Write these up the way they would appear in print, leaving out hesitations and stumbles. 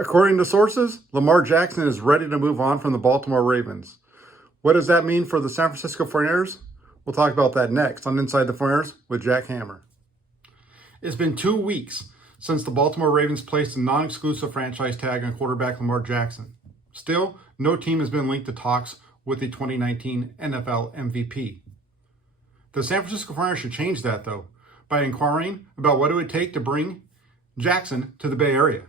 According to sources, Lamar Jackson is ready to move on from the Baltimore Ravens. What does that mean for the San Francisco 49ers? We'll talk about that next on Inside the 49ers with Jack Hammer. It's been 2 weeks since the Baltimore Ravens placed a non-exclusive franchise tag on quarterback Lamar Jackson. Still, no team has been linked to talks with the 2019 NFL MVP. The San Francisco 49ers should change that, though, by inquiring about what it would take to bring Jackson to the Bay Area.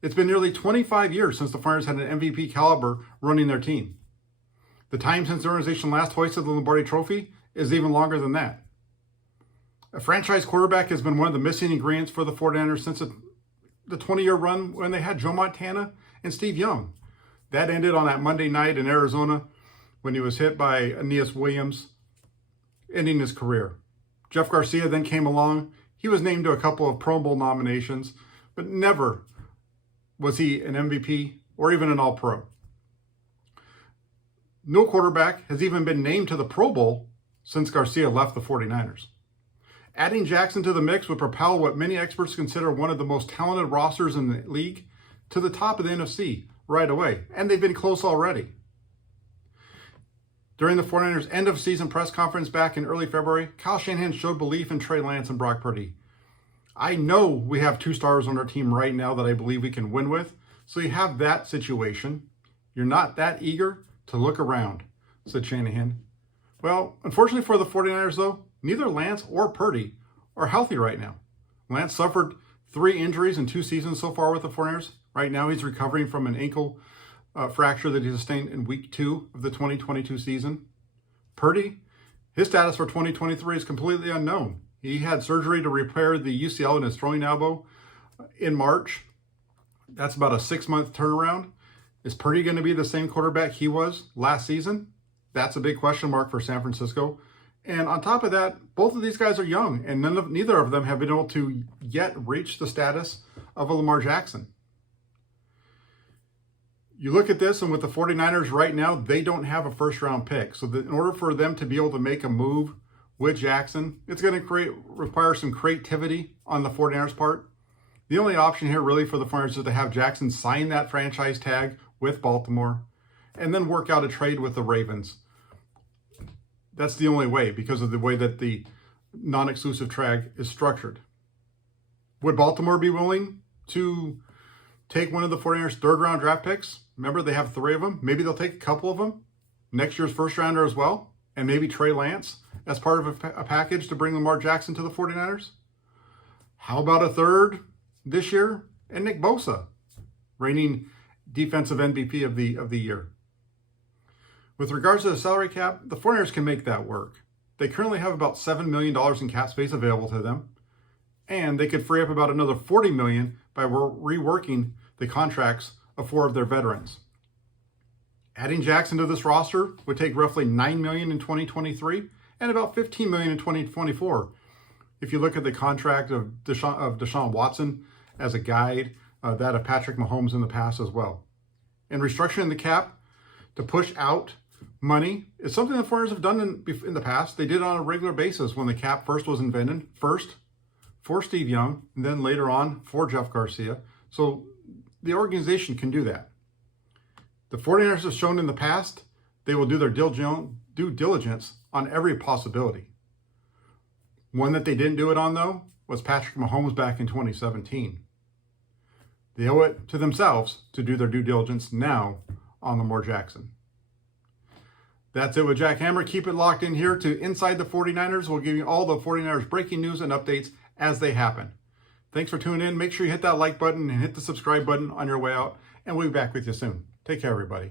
It's been nearly 25 years since the 49ers had an MVP caliber running their team. The time since the organization last hoisted the Lombardi Trophy is even longer than that. A franchise quarterback has been one of the missing ingredients for the 49ers since the 20-year run when they had Joe Montana and Steve Young. That ended on that Monday night in Arizona when he was hit by Aeneas Williams, ending his career. Jeff Garcia then came along. He was named to a couple of Pro Bowl nominations, but never was he an MVP or even an All-Pro. No quarterback has even been named to the Pro Bowl since Garcia left the 49ers. Adding Jackson to the mix would propel what many experts consider one of the most talented rosters in the league to the top of the NFC right away, and they've been close already. During the 49ers' end-of-season press conference back in early February, Kyle Shanahan showed belief in Trey Lance and Brock Purdy. I know we have 2 stars on our team right now that I believe we can win with, so you have that situation. You're not that eager to look around, said Shanahan. Well, unfortunately for the 49ers, though, neither Lance or Purdy are healthy right now. Lance suffered 3 injuries in 2 seasons so far with the 49ers. Right now, he's recovering from an ankle fracture that he sustained in week 2 of the 2022 season. Purdy, his status for 2023 is completely unknown. He had surgery to repair the UCL in his throwing elbow in March. That's about a 6-month turnaround. Is Purdy going to be the same quarterback he was last season? That's a big question mark for San Francisco. And on top of that, both of these guys are young, and neither of them have been able to yet reach the status of a Lamar Jackson. You look at this, and with the 49ers right now, they don't have a first-round pick. So in order for them to be able to make a move with Jackson, it's going to require some creativity on the 49ers' part. The only option here really for the 49ers is to have Jackson sign that franchise tag with Baltimore and then work out a trade with the Ravens. That's the only way because of the way that the non-exclusive tag is structured. Would Baltimore be willing to take one of the 49ers' third-round draft picks? Remember, they have 3 of them. Maybe they'll take a couple of them. Next year's first-rounder as well. And maybe Trey Lance as part of a package to bring Lamar Jackson to the 49ers. How about a third this year? And Nick Bosa, reigning defensive MVP of the year. With regards to the salary cap, the 49ers can make that work. They currently have about $7 million in cap space available to them. And they could free up about another $40 million by reworking the contracts of 4 of their veterans. Adding Jackson to this roster would take roughly $9 million in 2023 and about $15 million in 2024. If you look at the contract of DeSean Watson as a guide, that of Patrick Mahomes in the past as well. And restructuring the cap to push out money is something the 49ers have done in the past. They did it on a regular basis when the cap first was invented. First for Steve Young, and then later on for Jeff Garcia. So the organization can do that. The 49ers have shown in the past they will do their due diligence on every possibility. One that they didn't do it on, though, was Patrick Mahomes back in 2017. They owe it to themselves to do their due diligence now on Lamar Jackson. That's it with Jack Hammer. Keep it locked in here to Inside the 49ers. We'll give you all the 49ers breaking news and updates as they happen. Thanks for tuning in. Make sure you hit that like button and hit the subscribe button on your way out, and we'll be back with you soon. Take care, everybody.